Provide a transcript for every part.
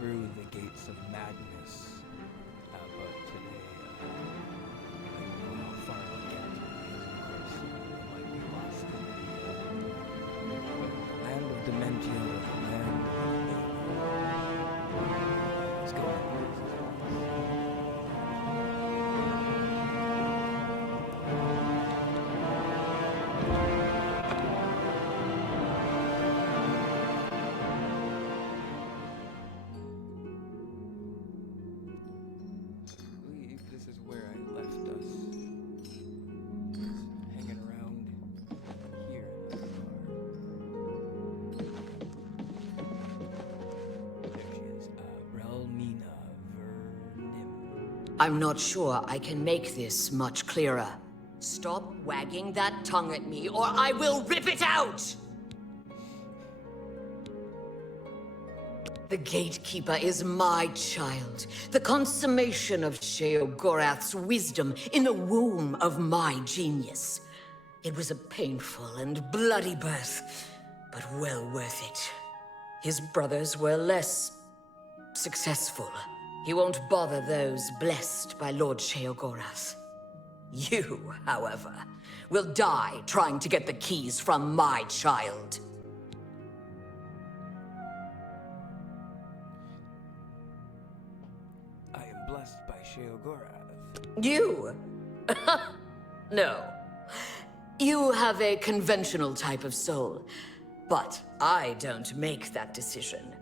through the gates of madness. But today, I don't know how far I'll get, because of course, I might be lost in the land of Dementio, the land of Let's go. This is where I left us. Just hanging around here in the car. There she is. Relmina Vernim. I'm not sure I can make this much clearer. Stop wagging that tongue at me, or I will rip it out! The Gatekeeper is my child, the consummation of Sheogorath's wisdom in the womb of my genius. It was a painful and bloody birth, but well worth it. His brothers were less successful. He won't bother those blessed by Lord Sheogorath. You, however, will die trying to get the keys from my child. I am blessed by Sheogorath. You? No. You have a conventional type of soul, but I don't make that decision.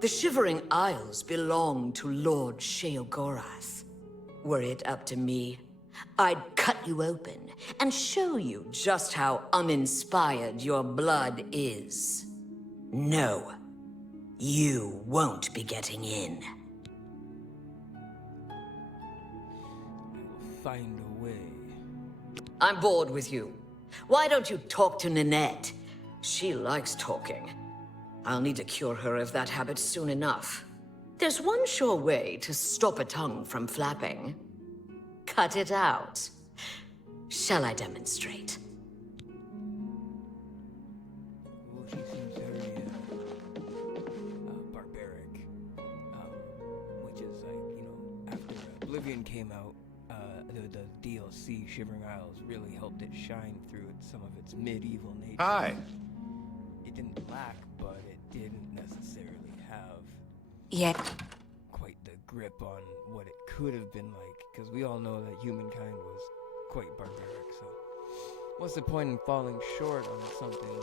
The Shivering Isles belong to Lord Sheogorath. Were it up to me, I'd cut you open and show you just how uninspired your blood is. No, you won't be getting in. Find a way. I'm bored with you. Why don't you talk to Ninette? She likes talking. I'll need to cure her of that habit soon enough. There's one sure way to stop a tongue from flapping. Cut it out. Shall I demonstrate? Well, she seems very barbaric, which is like, after Oblivion came out, the DLC Shivering Isles really helped it shine through some of its medieval nature. Hi. It didn't lack, but it didn't necessarily have Yet. quite the grip on what it could have been like, because we all know that humankind was quite barbaric, so what's the point in falling short on something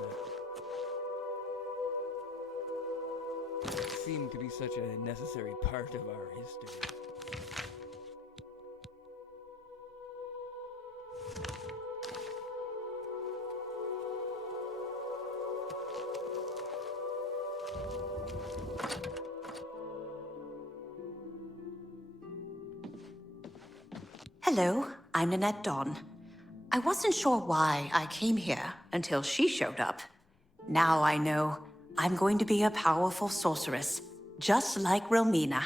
that seemed to be such a necessary part of our history? Hello, I'm Ninette Dawn. I wasn't sure why I came here until she showed up. Now I know I'm going to be a powerful sorceress, just like Relmina.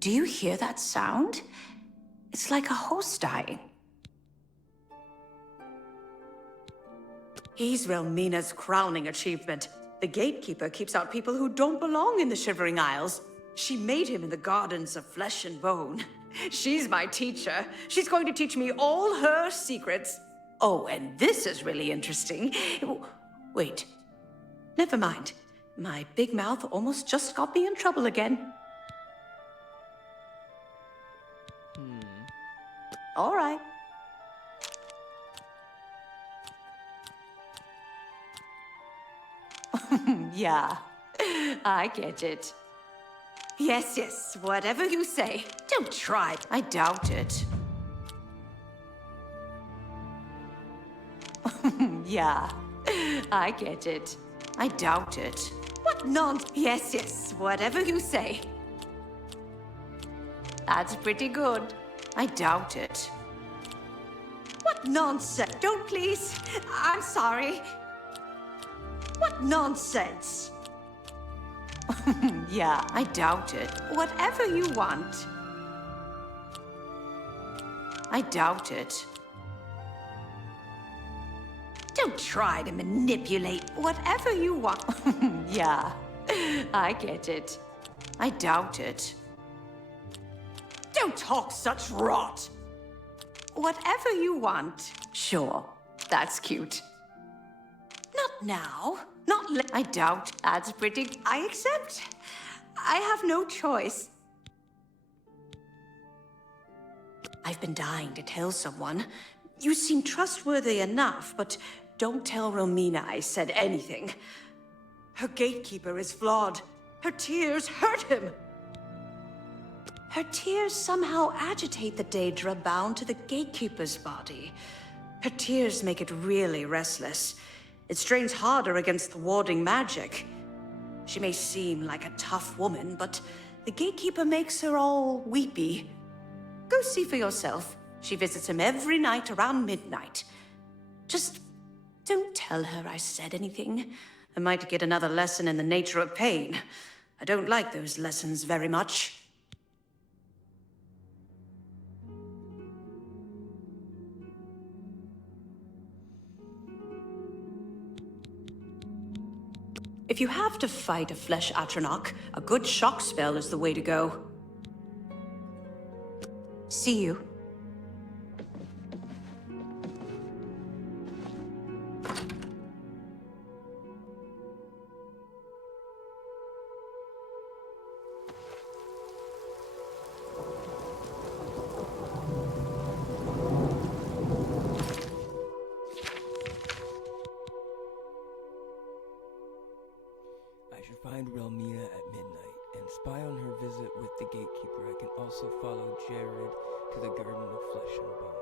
Do you hear that sound? It's like a host dying. He's Relmina's crowning achievement. The Gatekeeper keeps out people who don't belong in the Shivering Isles. She made him in the gardens of flesh and bone. She's my teacher. She's going to teach me all her secrets. Oh, and this is really interesting. Wait. Never mind. My big mouth almost just got me in trouble again. All right. Yeah, I get it. Yes, yes, whatever you say. Don't try. I doubt it. Yeah, I get it. I doubt it. What nonsense? Yes, yes, whatever you say. That's pretty good. I doubt it. What nonsense? Don't please. I'm sorry. What nonsense? Yeah, I doubt it. Whatever you want. I doubt it. Don't try to manipulate. Whatever you want. Yeah, I get it. I doubt it. Don't talk such rot! Whatever you want. Sure, that's cute. Not now. Not I doubt that's pretty. I accept. I have no choice. I've been dying to tell someone. You seem trustworthy enough, but don't tell Romina I said anything. Her gatekeeper is flawed. Her tears hurt him. Her tears somehow agitate the Daedra bound to the gatekeeper's body. Her tears make it really restless. It strains harder against the warding magic. She may seem like a tough woman, but the gatekeeper makes her all weepy. Go see for yourself. She visits him every night around midnight. Just don't tell her I said anything. I might get another lesson in the nature of pain. I don't like those lessons very much. If you have to fight a flesh Atronach, a good shock spell is the way to go. See you. I should find Relmina at midnight and spy on her visit with the gatekeeper. I can also follow Jared to the Garden of Flesh and Bone.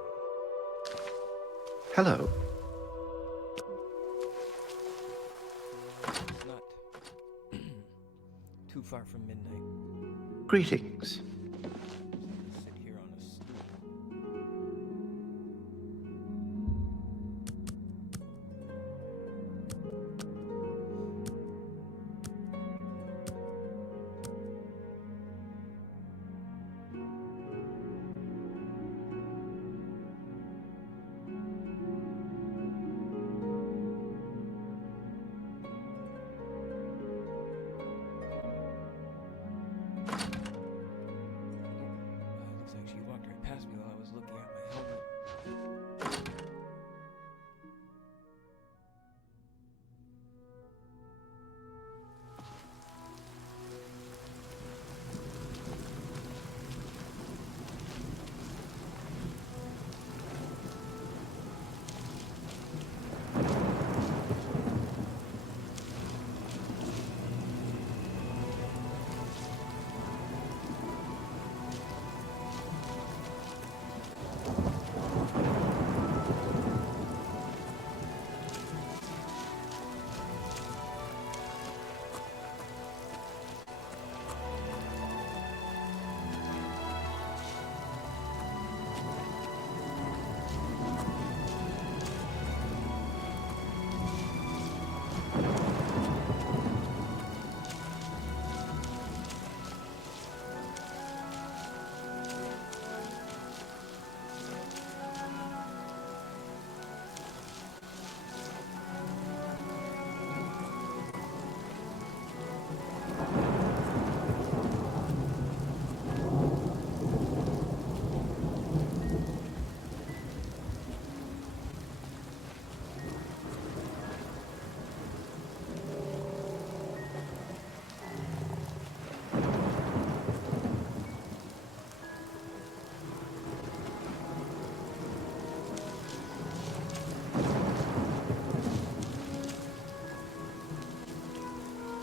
Hello. It's not too far from midnight. Greetings. Sit here on a stool. Looks like she walked right past me while I was looking at my helmet.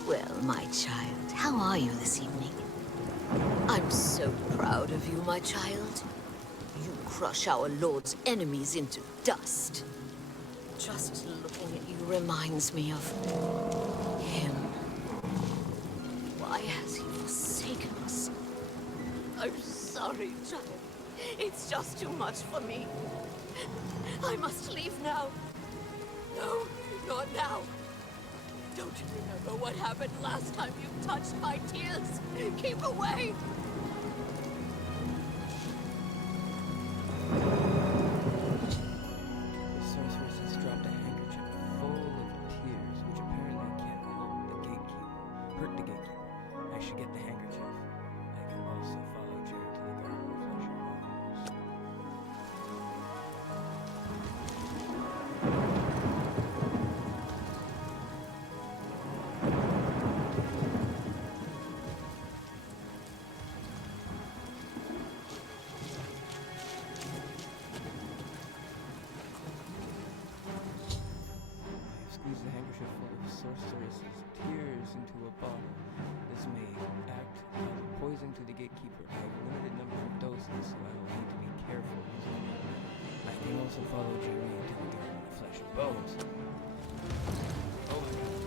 Well, my child, how are you this evening? I'm so proud of you, my child. You crush our Lord's enemies into dust. Just looking at you reminds me of him. Why has he forsaken us? I'm sorry, child. It's just too much for me. I must leave now. No, not now. Don't you remember what happened last time you touched my tears? Keep away! The sorceress has dropped a handkerchief full of tears, which apparently can't help the gatekeeper. Hurt the gatekeeper. I should get the handkerchief squeeze a handkerchief full of sorceress's tears into a bottle. This may act as a poison to the gatekeeper. I have a limited number of doses, so I will need to be careful using it. I can also follow Jeremy into the garden of flesh and bones. Oh my god.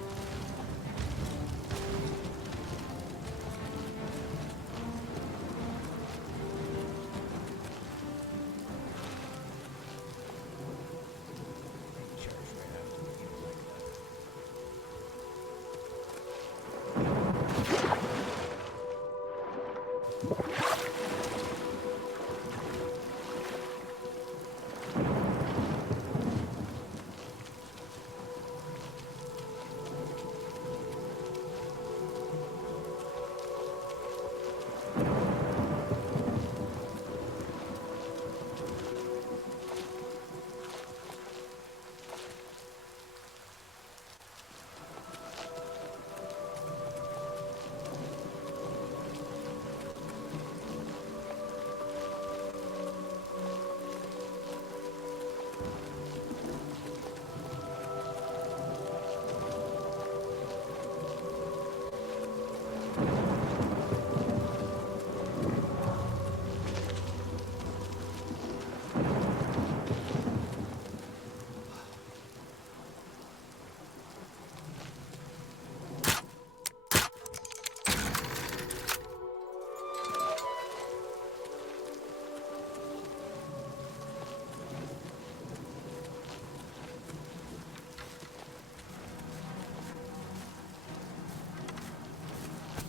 Charge right after me, like that.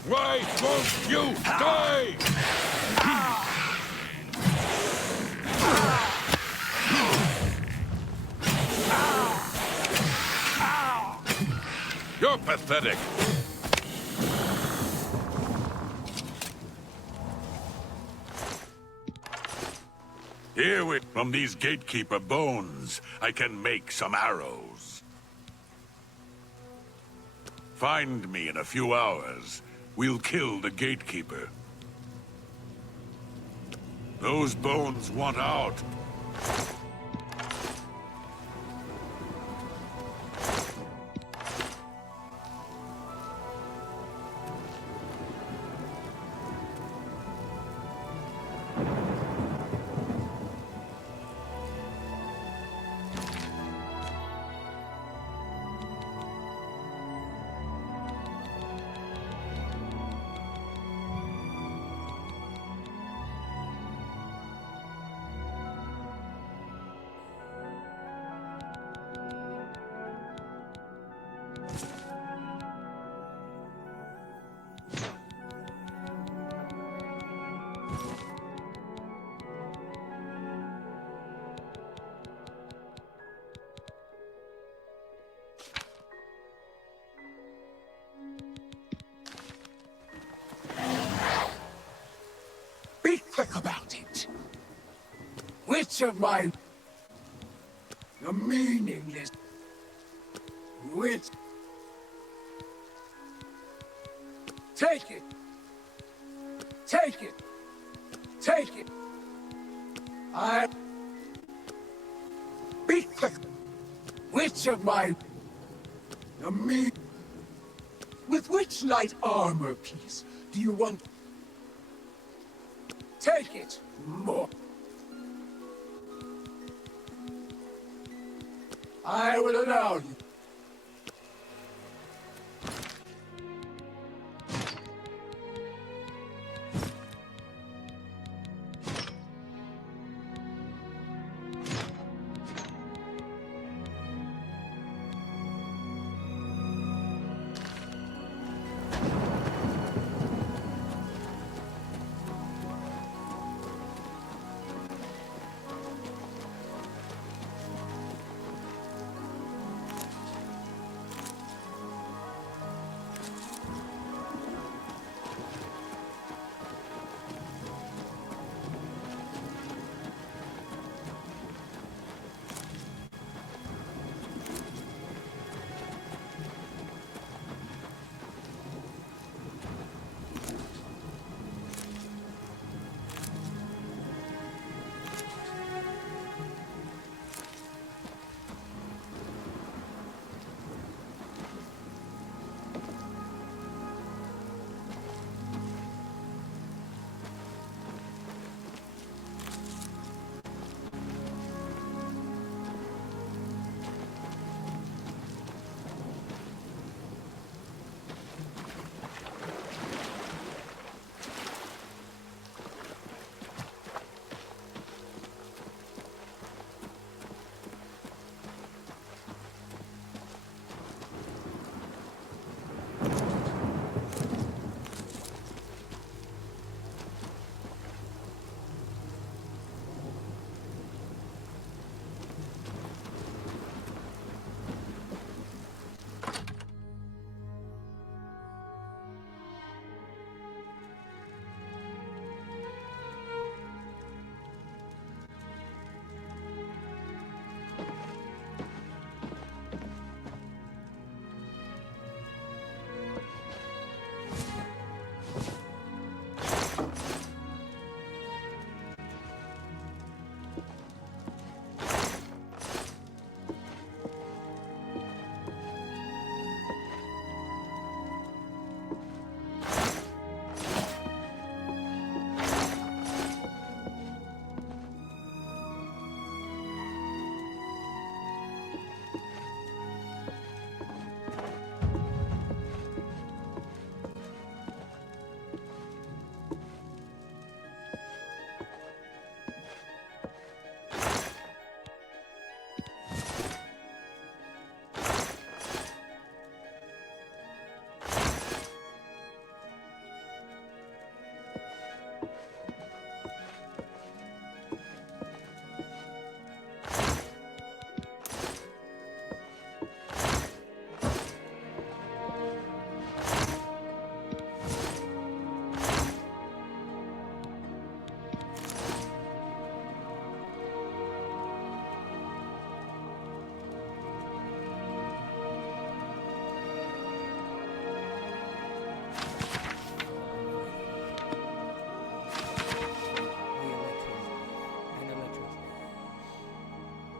Why won't you stay? You're pathetic. Here from these gatekeeper bones, I can make some arrows. Find me in a few hours. We'll kill the gatekeeper. Those bones want out. Be quick about it. Which of my... the meaningless... Which... Take it. Take it. Take it. Be quick. Which of my... the me... With which light armor piece do you want... Take it, more. I will allow you.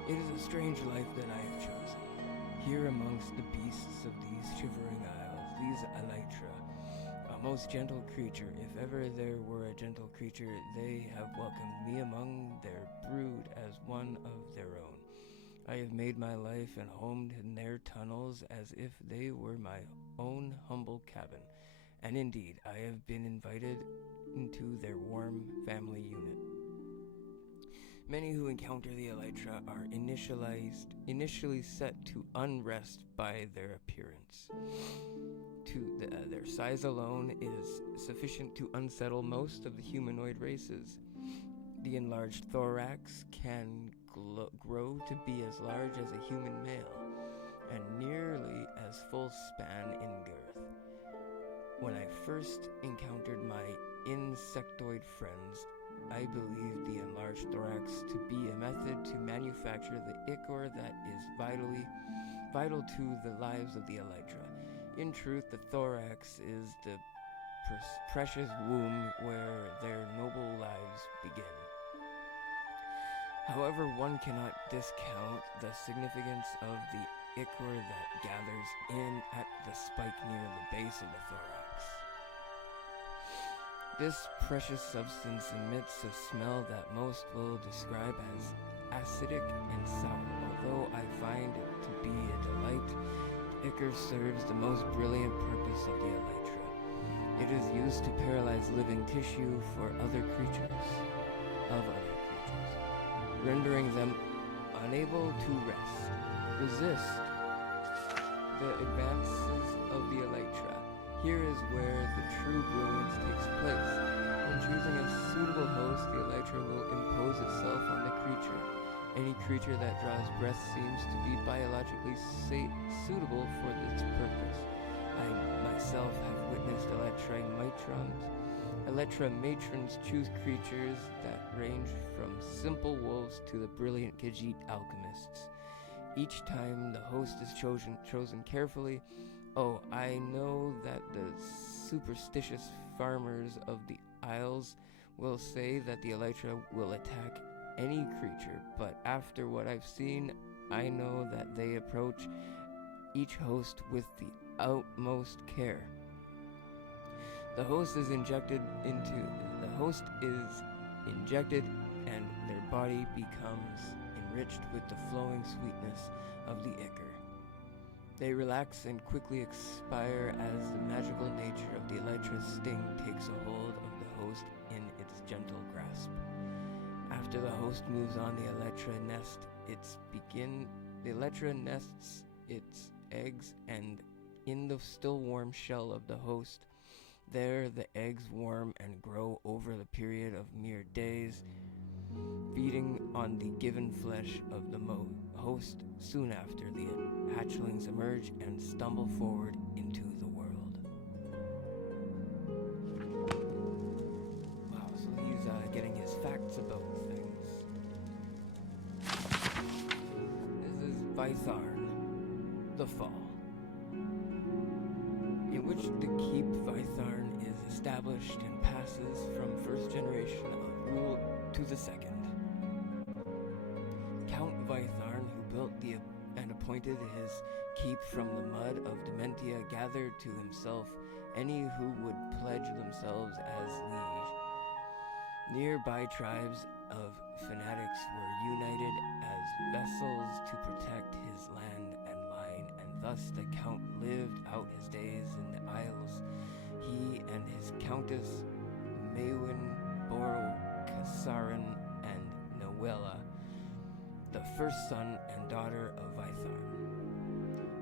It is a strange life that I have chosen. Here amongst the beasts of these shivering isles, these Elytra, a most gentle creature. If ever there were a gentle creature, they have welcomed me among their brood as one of their own. I have made my life and homed in their tunnels as if they were my own humble cabin. And indeed, I have been invited into their warm family unit. Many who encounter the Elytra are initially set to unrest by their appearance. Their size alone is sufficient to unsettle most of the humanoid races. The enlarged thorax can grow to be as large as a human male, and nearly as full span in girth. When I first encountered my insectoid friends, I believed the enlarged thorax to be a method to manufacture the ichor that is vital to the lives of the Elytra. In truth, the thorax is the precious womb where their noble lives begin. However, one cannot discount the significance of the ichor that gathers in at the spike near the base of the thorax. This precious substance emits a smell that most will describe as acidic and sour. Although I find it to be a delight, ichor serves the most brilliant purpose of the Elytra. It is used to paralyze living tissue for other creatures, rendering them unable to resist the advances of the Elytra. Here is where the true brilliance takes place. When choosing a suitable host, the Elytra will impose itself on the creature. Any creature that draws breath seems to be biologically suitable for this purpose. I myself have witnessed Elytra matrons choose creatures that range from simple wolves to the brilliant Khajiit alchemists. Each time the host is chosen carefully. Oh, I know that the superstitious farmers of the Isles will say that the Elytra will attack any creature, but after what I've seen, I know that they approach each host with the utmost care. The host is injected and their body becomes enriched with the flowing sweetness of the ichor. They relax and quickly expire as the magical nature of the Elytra's sting takes a hold of the host in its gentle grasp. After the host moves on, the Elytra nests its eggs, and in the still warm shell of the host, there the eggs warm and grow over the period of mere days, feeding on the given flesh of the host. Soon after, the hatchlings emerge and stumble forward into the world. Wow, so he's getting his facts about things. This is Vytharn, the Fall, in which the keep Vytharn is established and passes from first generation of rule to the second. Count Vytharn, who built and appointed his keep from the mud of Dementia, gathered to himself any who would pledge themselves as liege. Nearby tribes of fanatics were united as vassals to protect his land and line, and thus the Count lived out his days in the Isles. He and his Countess Maewyn bore Kassarin and Noella, the first son and daughter of Vytharn.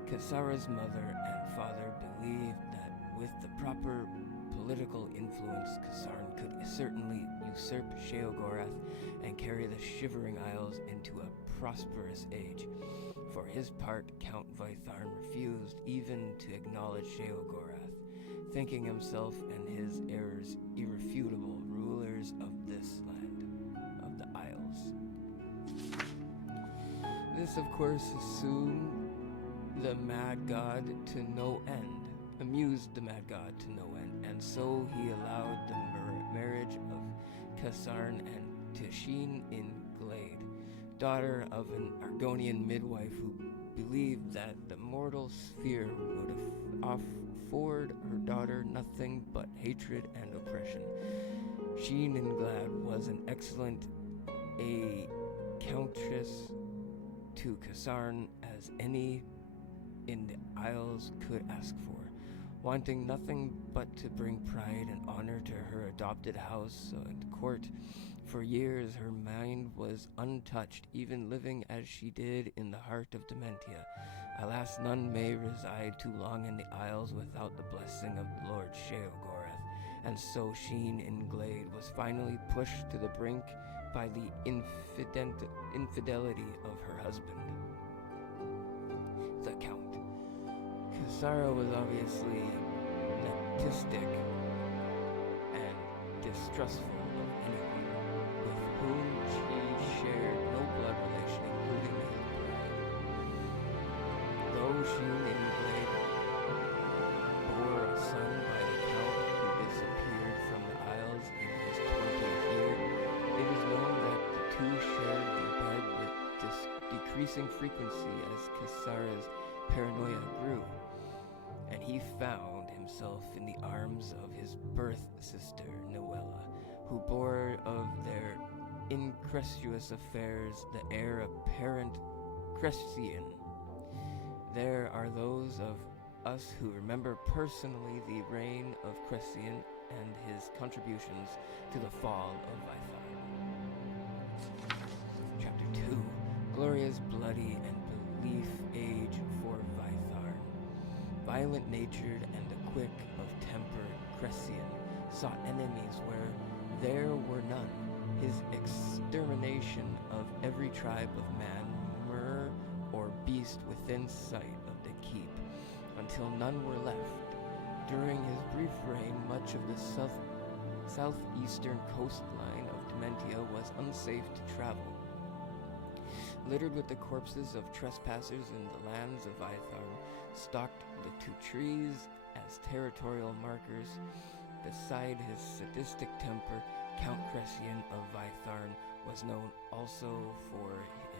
Kassara's mother and father believed that with the proper political influence, Kasarn could certainly usurp Sheogorath and carry the Shivering Isles into a prosperous age. For his part, Count Vytharn refused even to acknowledge Sheogorath, thinking himself and his heirs irrefutable rulers of this land, of the Isles. This, of course, amused the mad god to no end, and so he allowed the marriage of Kasarn and Tishine in Glade, daughter of an Argonian midwife who believed that the mortal sphere would afford her daughter nothing but hatred and oppression. Sheen in Glade was an excellent countess to Kasarn as any in the Isles could ask for, wanting nothing but to bring pride and honor to her adopted house and court. For years her mind was untouched, even living as she did in the heart of Dementia. Alas, none may reside too long in the Isles without the blessing of the Lord Sheogorath, and so Sheen in Glade was finally pushed to the brink by the infidelity of her husband, the Count. Kasara was obviously nepotistic and distrustful of anyone with whom she shared no blood relation, including his bride. Though Sheen in Glade bore a son by the Count who disappeared from the Isles in his 20th year, it is known that the two shared the bed with decreasing frequency as Kasara's paranoia grew, and he found himself in the arms of his birth sister, Noella, who bore of their incestuous affairs the heir apparent Cressian. There are those of us who remember personally the reign of Cressian and his contributions to the fall of Vytharn. Chapter 2. Gloria's bloody and belief age for Vytharn. Violent-natured and the quick of temper, Cressian sought enemies where there were none. His extermination of every tribe of man, mer, or beast within sight of the keep, until none were left. During his brief reign, much of the southeastern coastline of Dementia was unsafe to travel. Littered with the corpses of trespassers in the lands of Vytharn, stalked the two trees as territorial markers. Beside his sadistic temper, Count Cressian of Vytharn was known also for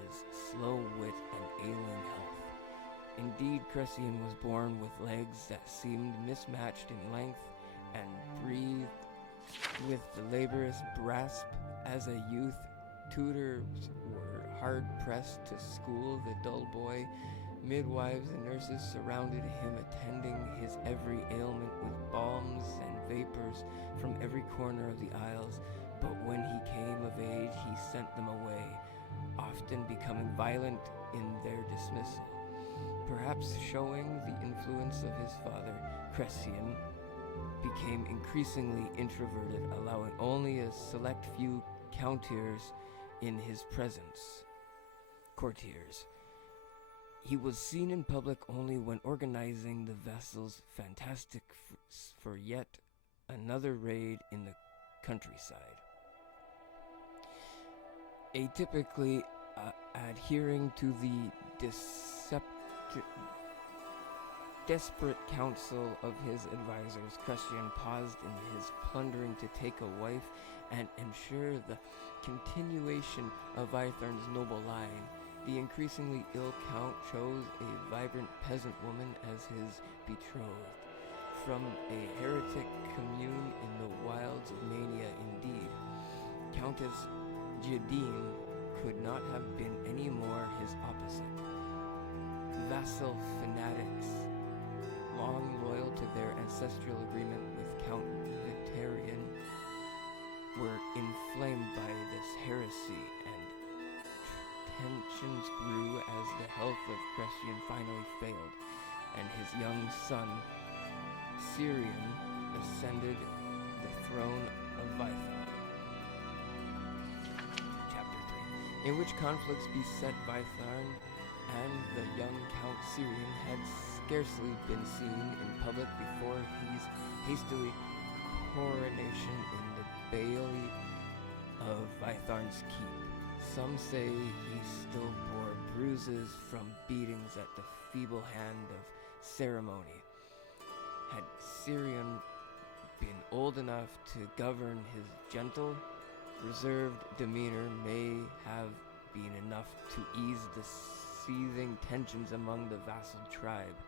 his slow wit and ailing health. Indeed, Cressian was born with legs that seemed mismatched in length and breathed with the laborious grasp. As a youth, tutors were hard-pressed to school the dull boy. Midwives and nurses surrounded him, attending his every ailment with balms and vapors from every corner of the Isles. But when he came of age, he sent them away, often becoming violent in their dismissal. Perhaps showing the influence of his father, Cressian became increasingly introverted, allowing only a select few courtiers in his presence. He was seen in public only when organizing the vessel's fantastic for yet another raid in the countryside. Atypically adhering to the desperate counsel of his advisors, Cressian paused in his plundering to take a wife and ensure the continuation of Vytharn's noble line. The increasingly ill Count chose a vibrant peasant woman as his betrothed. From a heretic commune in the wilds of Mania, indeed. Countess Jadine could not have been any more his opposite. Vassal fanatics, long loyal to their ancestral agreement with Count Vitarian, were inflamed by this heresy, and tensions grew as the health of Cressian finally failed, and his young son, Syrian, ascended the throne of Vythar. Chapter 3. In which conflicts beset Vythar, and the young Count Syrian had scarcely been seen in public before his hastily coronation in the bailey of Vytharn's keep. Some say he still bore bruises from beatings at the feeble hand of ceremony. Had Syrian been old enough to govern, his gentle, reserved demeanor may have been enough to ease the seething tensions among the vassal tribe.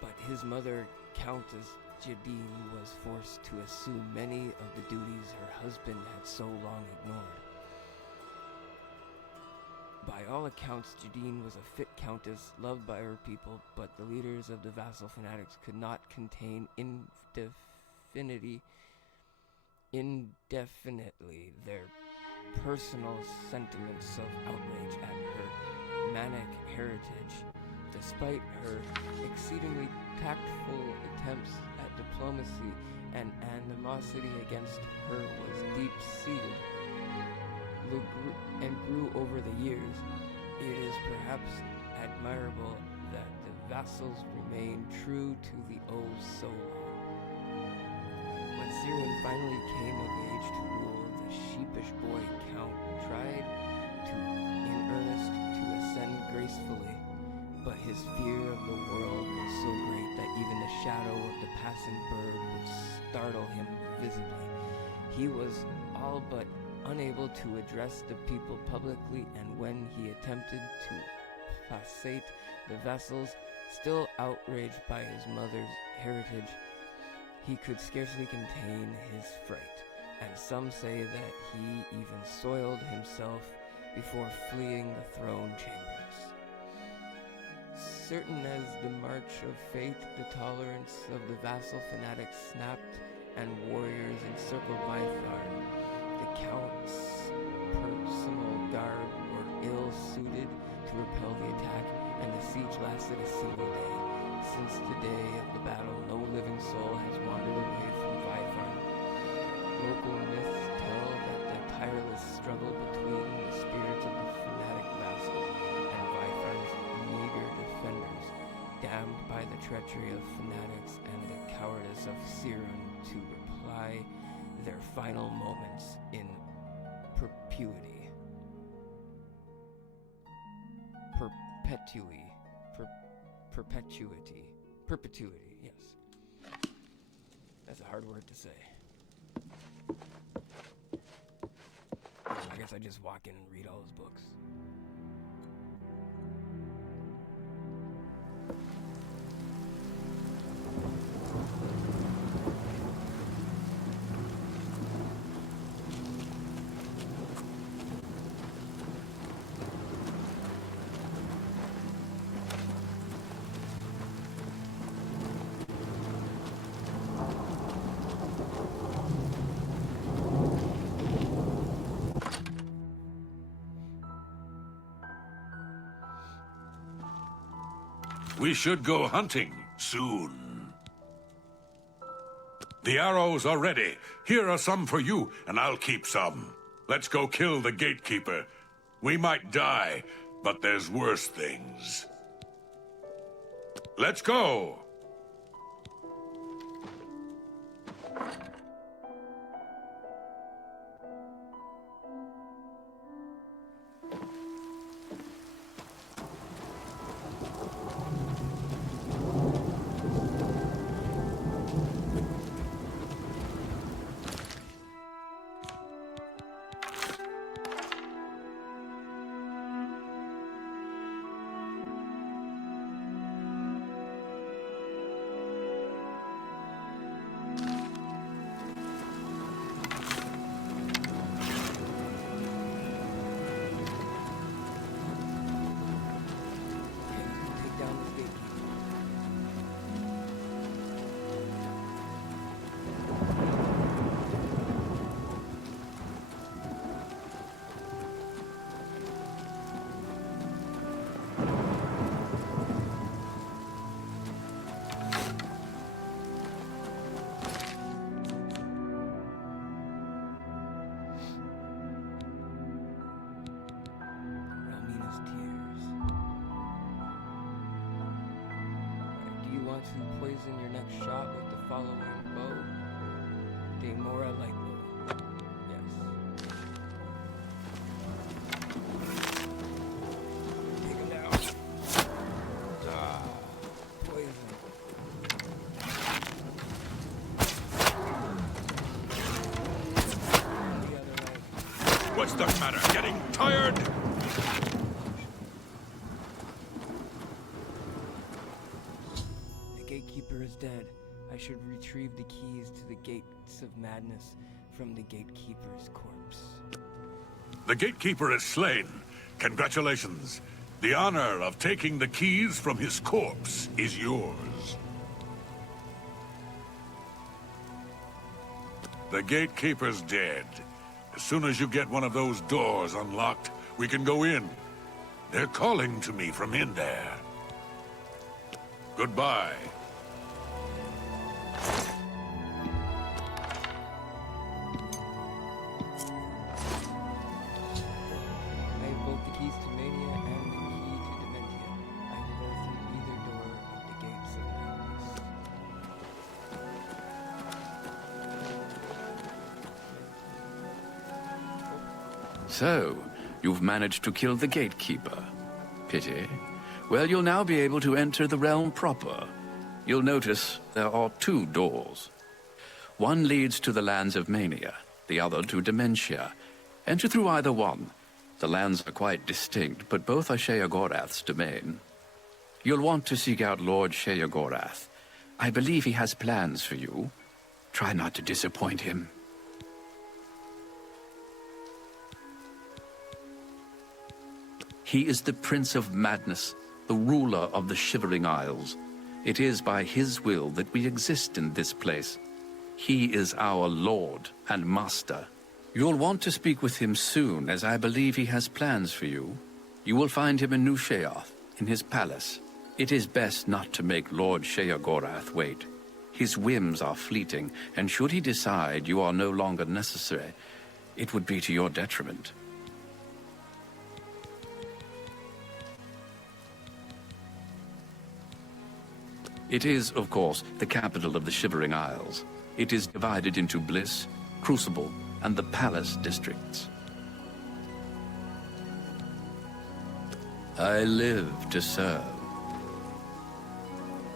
But his mother, Countess Jadine, was forced to assume many of the duties her husband had so long ignored. By all accounts, Jadine was a fit countess, loved by her people, but the leaders of the vassal fanatics could not contain indefinitely their personal sentiments of outrage at her manic heritage. Despite her exceedingly tactful attempts at diplomacy, and animosity against her was deep-seated and grew over the years. It is perhaps admirable that the vassals remained true to the oath so long. When Syrian finally came of age to rule, the sheepish boy Count tried in earnest to ascend gracefully, but his fear of the world was so great that even the shadow of the passing bird would startle him visibly. He was all but unable to address the people publicly, and when he attempted to placate the vassals, still outraged by his mother's heritage, he could scarcely contain his fright, and some say that he even soiled himself before fleeing the throne chambers. Certain as the march of fate, the tolerance of the vassal fanatics snapped, and warriors encircled Vythar. The Count's personal guard were ill-suited to repel the attack, and the siege lasted a single day. Since the day of the battle, no living soul has wandered away from Vythar. Local myths tell that the tireless struggle between the spirits of the fanatic vassals and Vythar's meager defenders, damned by the treachery of fanatics and the cowardice of Siren to reply their final moments in perpetuity. Perpetuity, yes. That's a hard word to say. I guess I just walk in and read all his books. We should go hunting soon. The arrows are ready. Here are some for you, and I'll keep some. Let's go kill the gatekeeper. We might die, but there's worse things. Let's go! want to poison your next shot with the following bow? De Mora light bow. Yes. Take him down. Ah, poison. The other leg. What's the matter? Getting tired? The gatekeeper is dead. I should retrieve the keys to the gates of madness from the gatekeeper's corpse. The gatekeeper is slain. Congratulations. The honor of taking the keys from his corpse is yours. The gatekeeper's dead. As soon as you get one of those doors unlocked, we can go in. They're calling to me from in there. Goodbye. I have both the keys to Mania and the key to Dementia. I can go through either door of the gates of madness. So, you've managed to kill the gatekeeper. Pity. Well, you'll now be able to enter the realm proper. You'll notice there are two doors. One leads to the lands of Mania, the other to Dementia. Enter through either one. The lands are quite distinct, but both are Sheogorath's domain. You'll want to seek out Lord Sheogorath. I believe he has plans for you. Try not to disappoint him. He is the Prince of Madness, the ruler of the Shivering Isles. It is by his will that we exist in this place. He is our Lord and Master. You'll want to speak with him soon, as I believe he has plans for you. You will find him in New Sheoth, in his palace. It is best not to make Lord Sheogorath wait. His whims are fleeting, and should he decide you are no longer necessary, it would be to your detriment. It is, of course, the capital of the Shivering Isles. It is divided into Bliss, Crucible, and the Palace districts. I live to serve.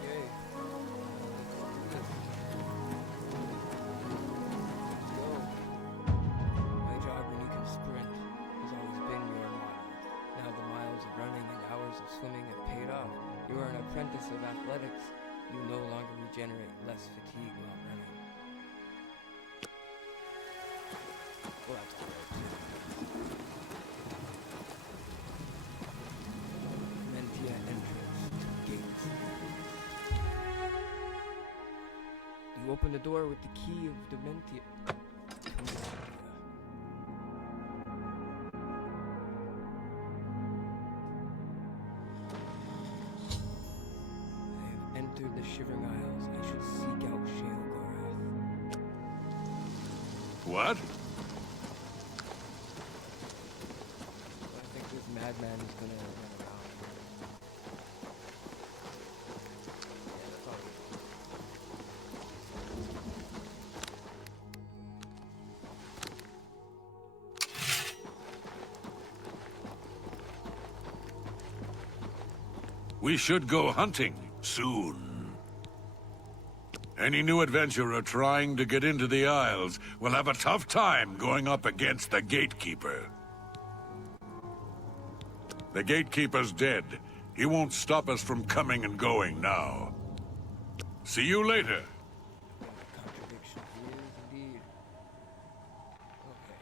Yay. Go. My job when you can sprint has always been your motto. Now the miles of running and hours of swimming have paid off. You are an apprentice of athletics. You no longer regenerate less fatigue while running. Well, that's all right, too. Dementia entrance to gates. You open the door with the key of Dementia. Entered the Shivering Isles. I should seek out Sheogorath. What? I think this madman is gonna run around. Yeah, that's all. We should go hunting soon. Any new adventurer trying to get into the Isles will have a tough time going up against the Gatekeeper. The Gatekeeper's dead. He won't stop us from coming and going now. See you later. Contradiction. He is indeed. Okay.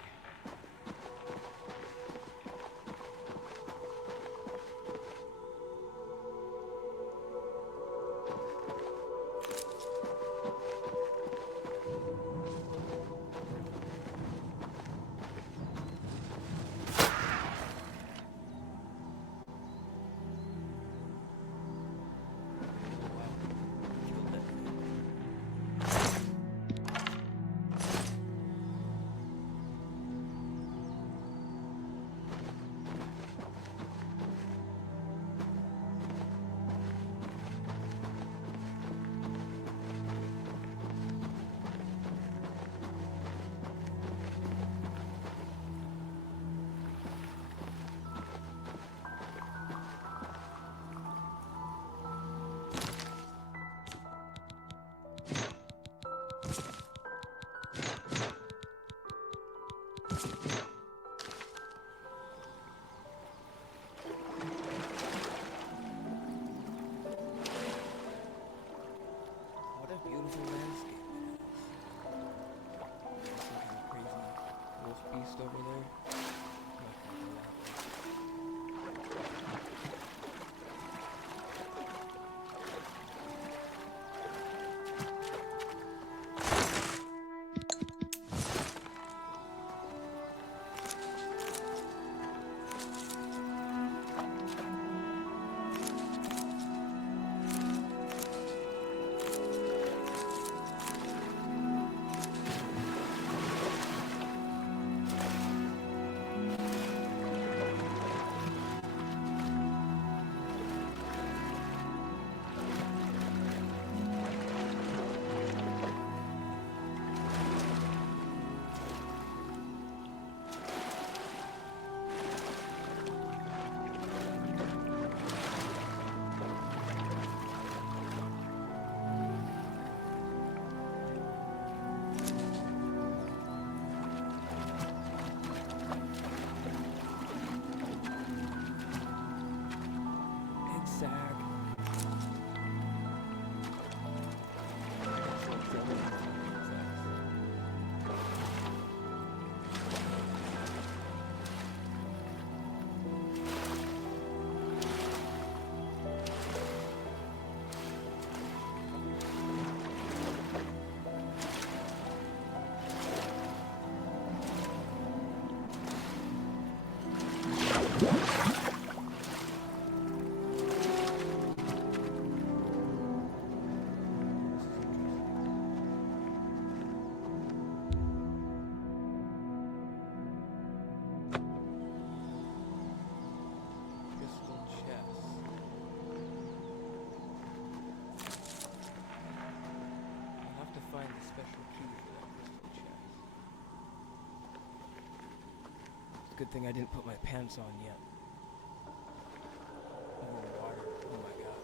Killed that thing. What a beautiful landscape it is. Some kind of crazy wolf beast over there. I'm not gonna go that way. Zag. Crystal chest. I'll have to find the special key for that crystal chest. It's a good thing I didn't put my pants on yet. Oh, water. Oh my god.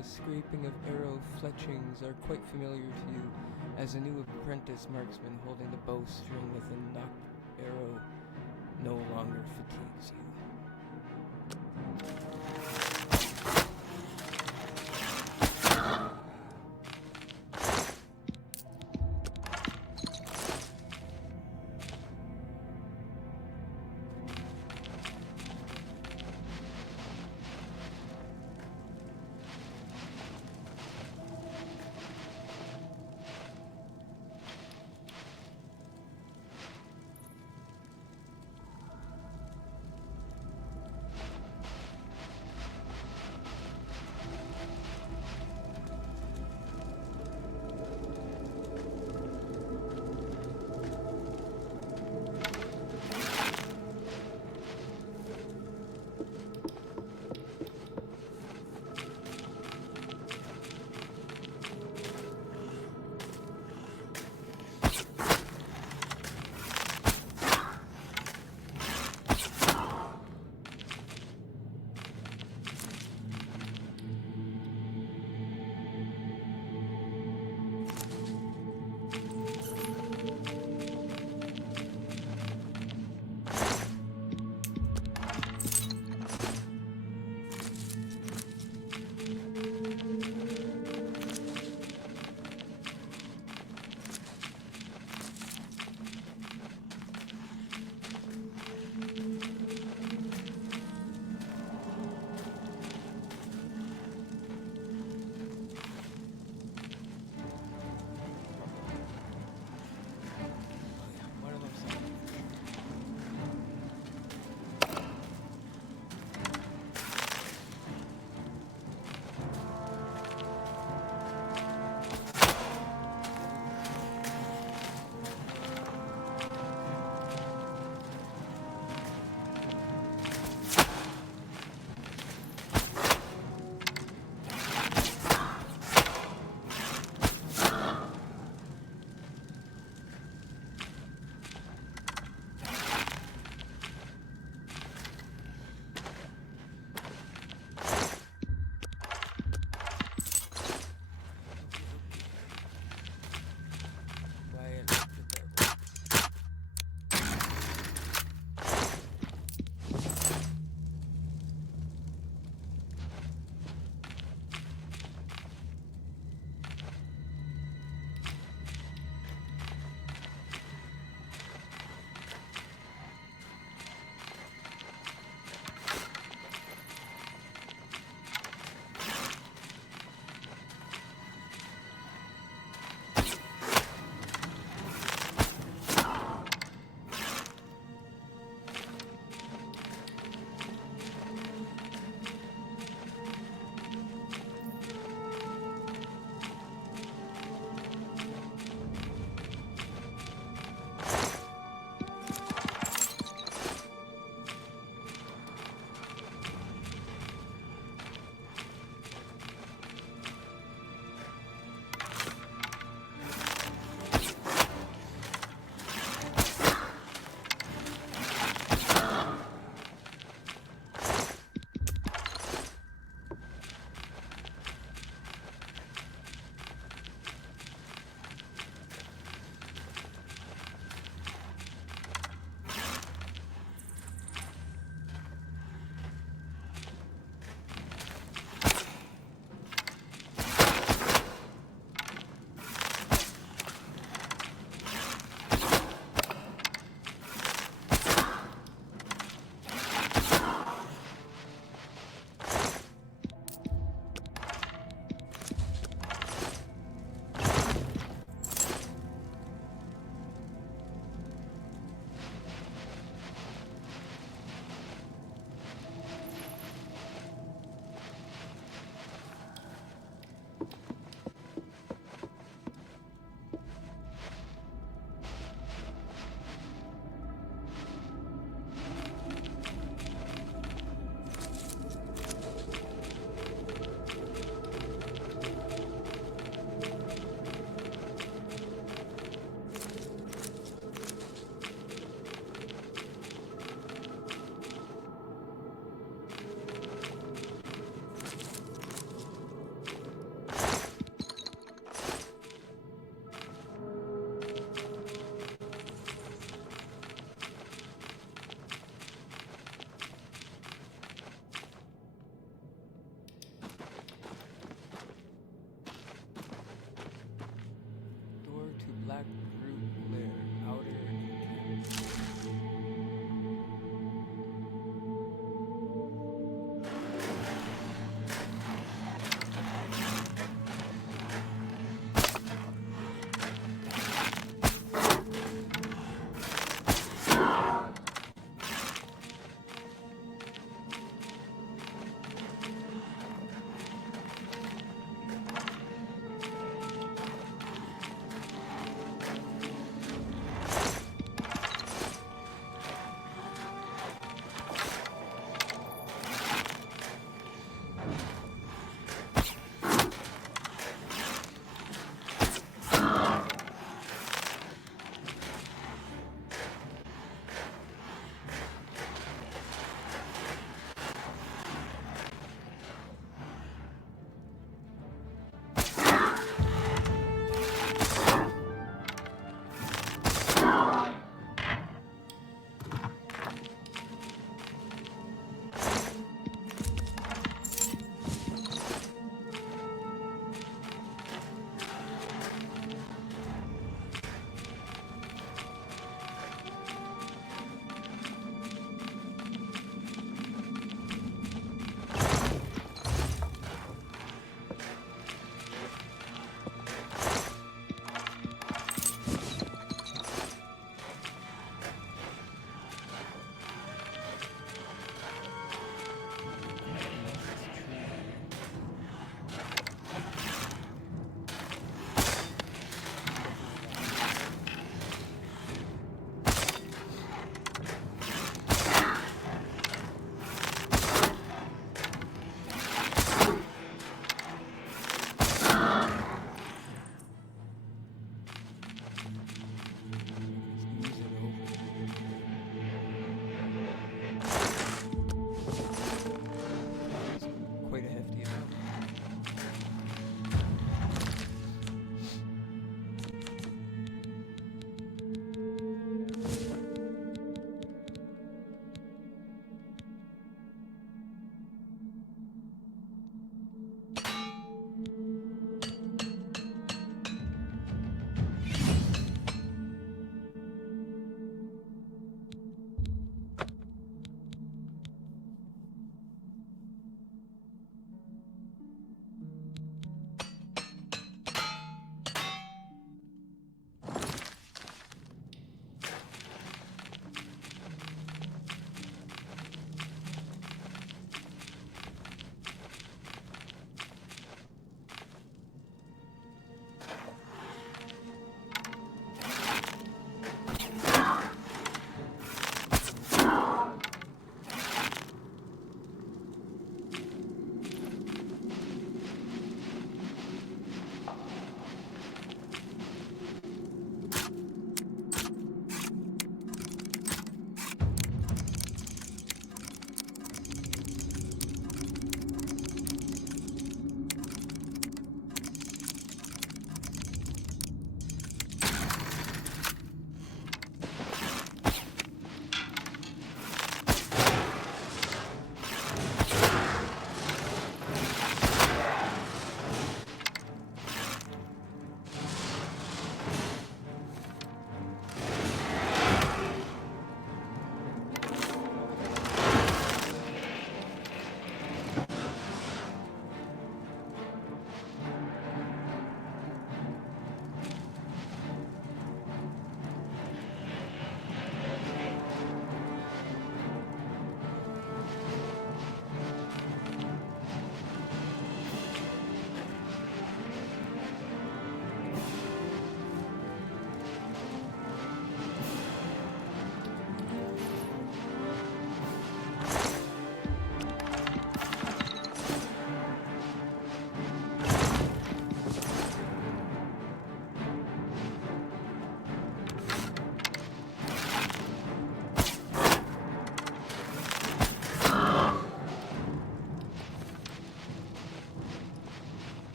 the scraping of arrow fletchings are quite familiar to you, as a new apprentice marksman holding the bowstring with a nocked arrow no longer fatigues you.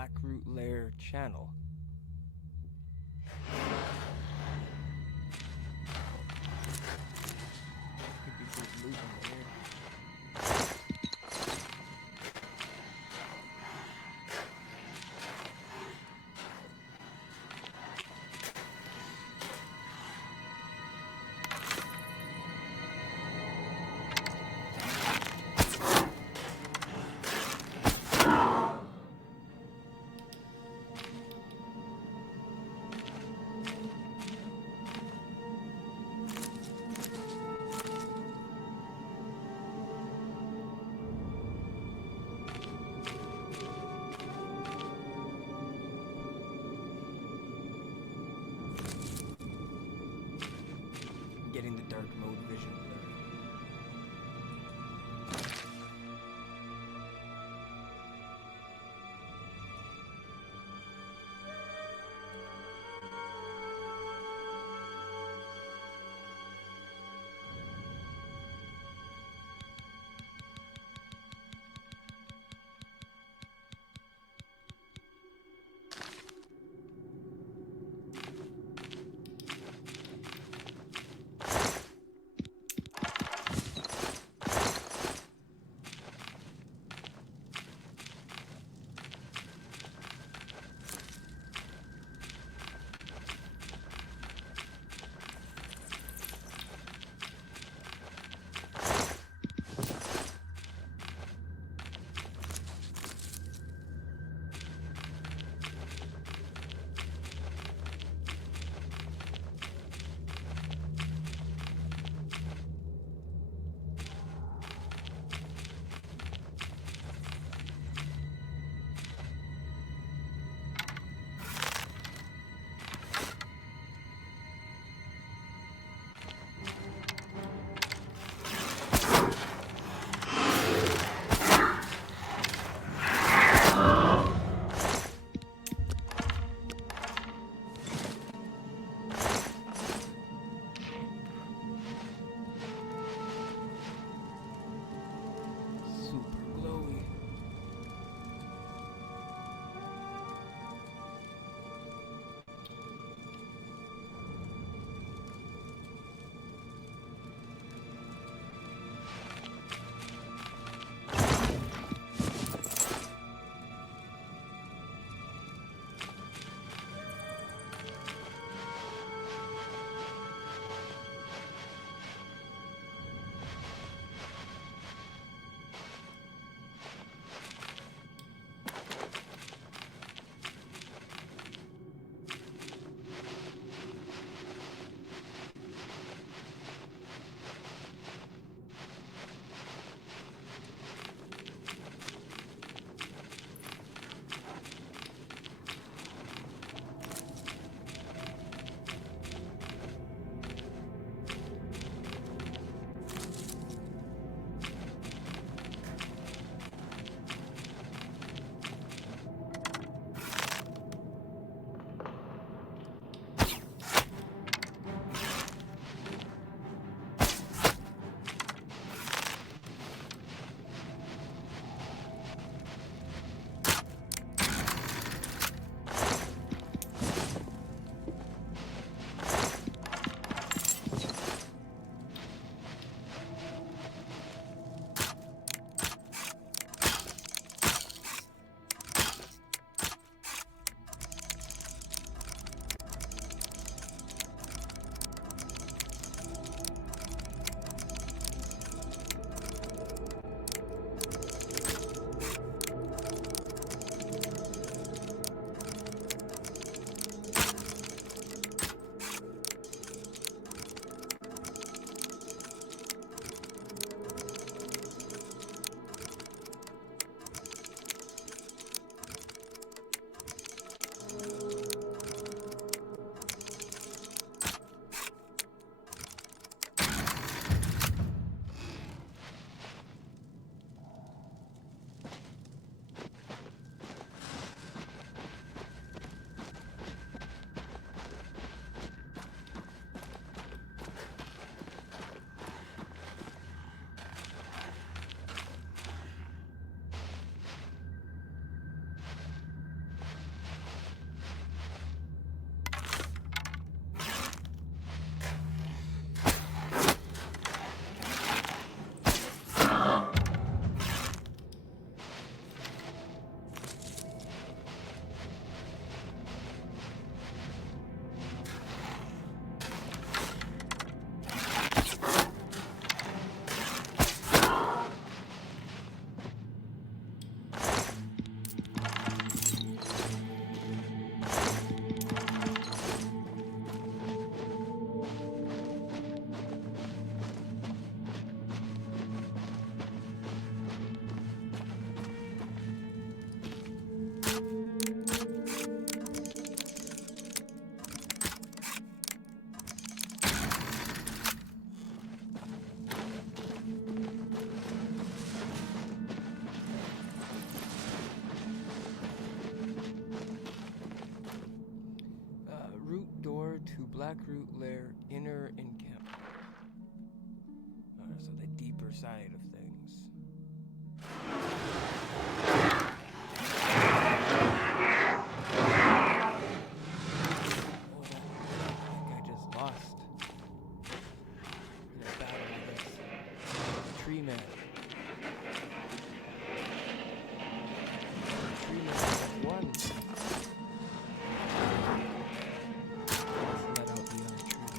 Blackroot Lair channel. Could be good loot in there. Getting the dark mode vision blurry. Blackroot Lair inner encampment. So the deeper side of things. Oh, that guy just lost in a battle against the tree man. The tree man won. Let's let out the young tree man.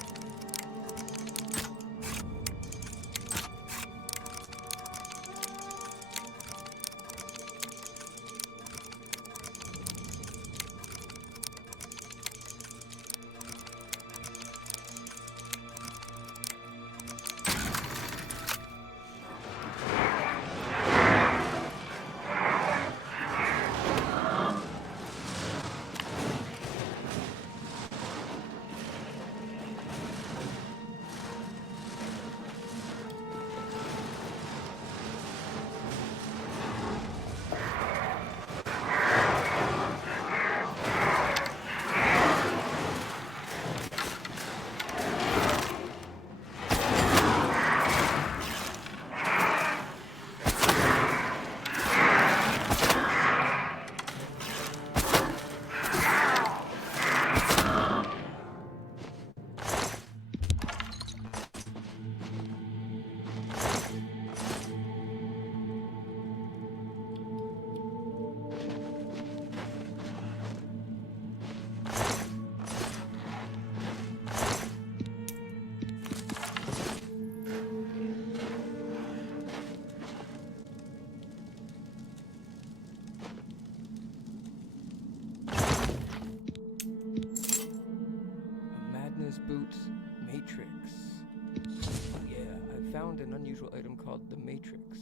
Boots Matrix. Yeah, I found an unusual item called the Matrix.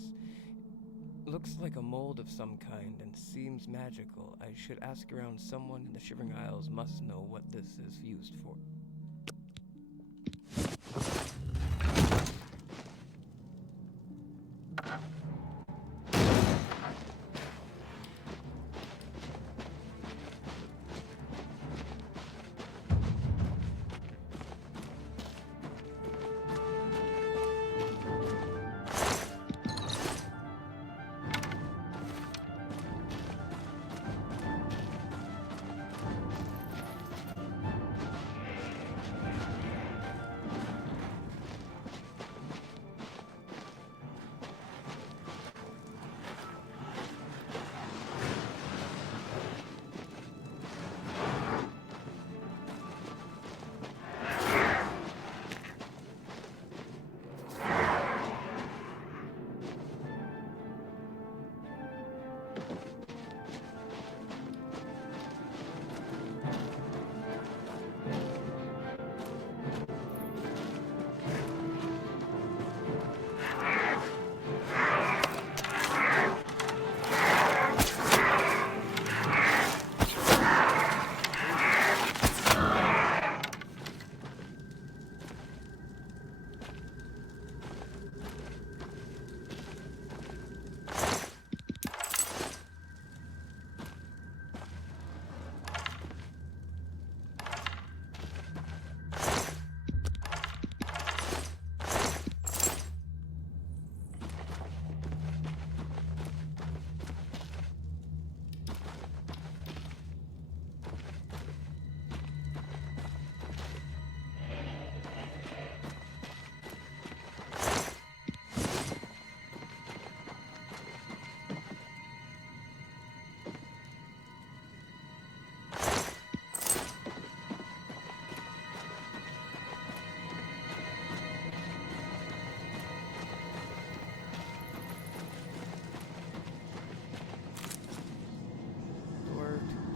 Looks like a mold of some kind and seems magical. I should ask around. Someone in the Shivering Isles must know what this is used for.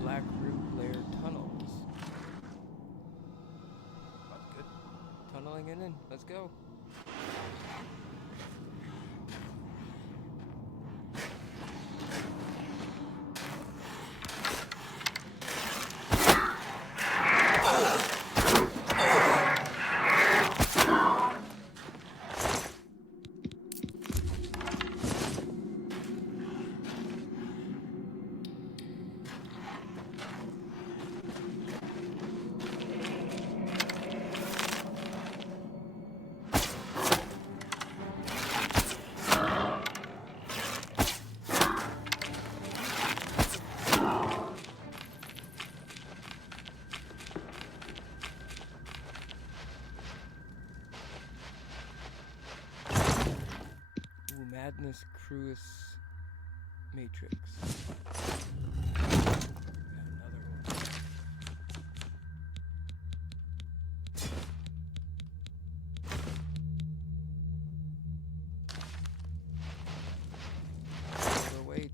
Blackroot Lair tunnels. That's good. Tunneling in. Let's go. Madness Cruis Matrix. Wait.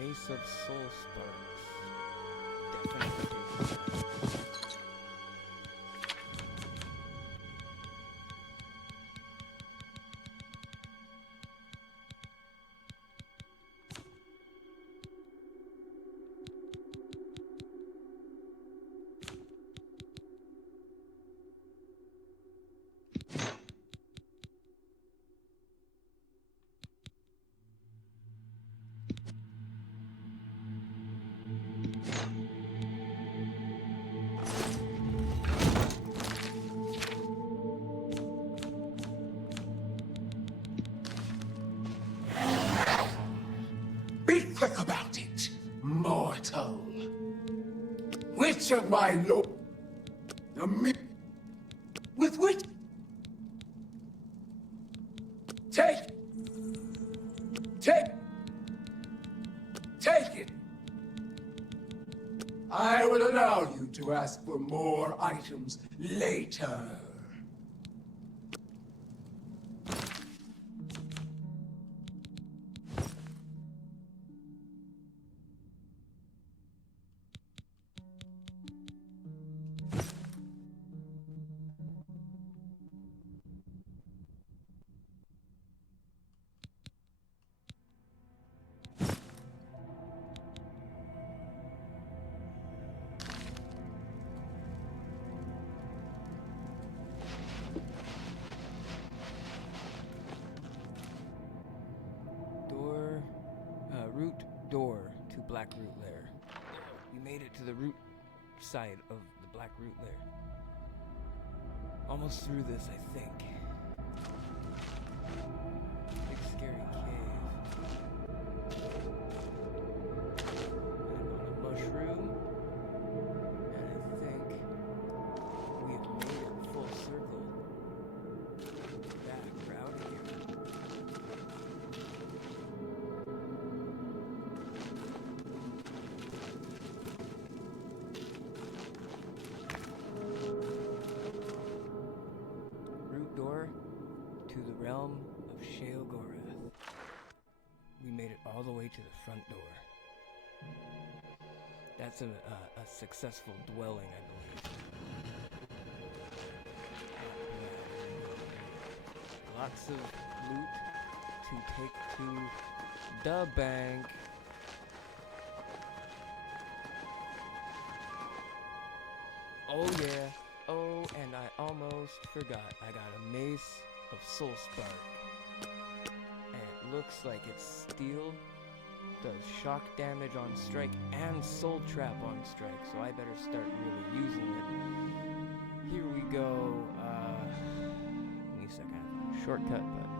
Ace of Soul Sparks. Definitely. Which of my lord? The me? With which? Take it. I will allow you to ask for more items later. Root door to Black Root Lair. We made it to the root side of the Black Root Lair. Almost through this, I think. Big scary cave. And on a mushroom. And I think we have made it full circle. Back, we're out of here. Door to the realm of Sheogorath. We made it all the way to the front door. That's a successful dwelling, I believe. Lots of loot to take to the bank. Oh yeah. Oh, and I almost forgot. I got a mace of soul spark. And it looks like it's steel, does shock damage on strike, and soul trap on strike. So I better start really using it. Here we go. Give me a second. Shortcut button.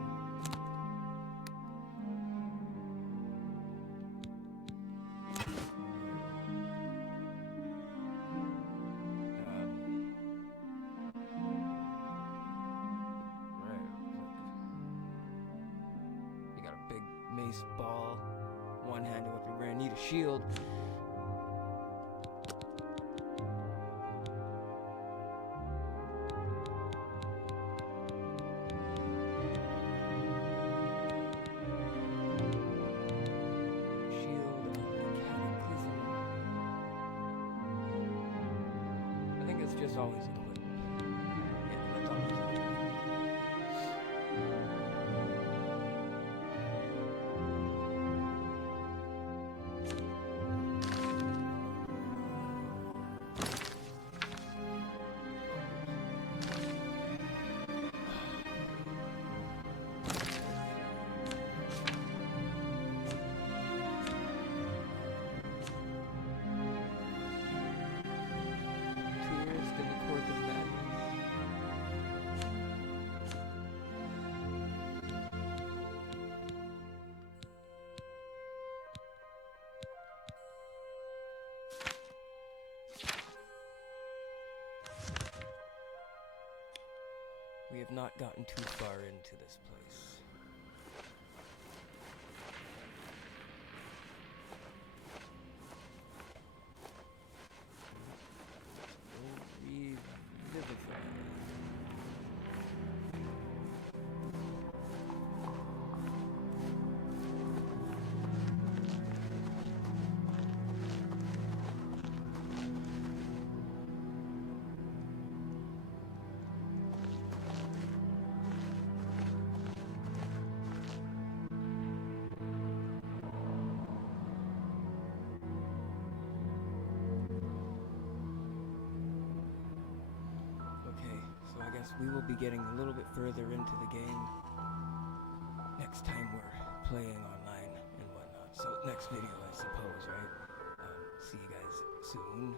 Mace ball, one-handed weapon. We're gonna need a shield. Shield of Cataclysm. I think it's just always equipped. Yeah, that's always equipped. We have not gotten too far into this place. Revivify. We will be getting a little bit further into the game next time we're playing online and whatnot. So next video, I suppose, right? See you guys soon.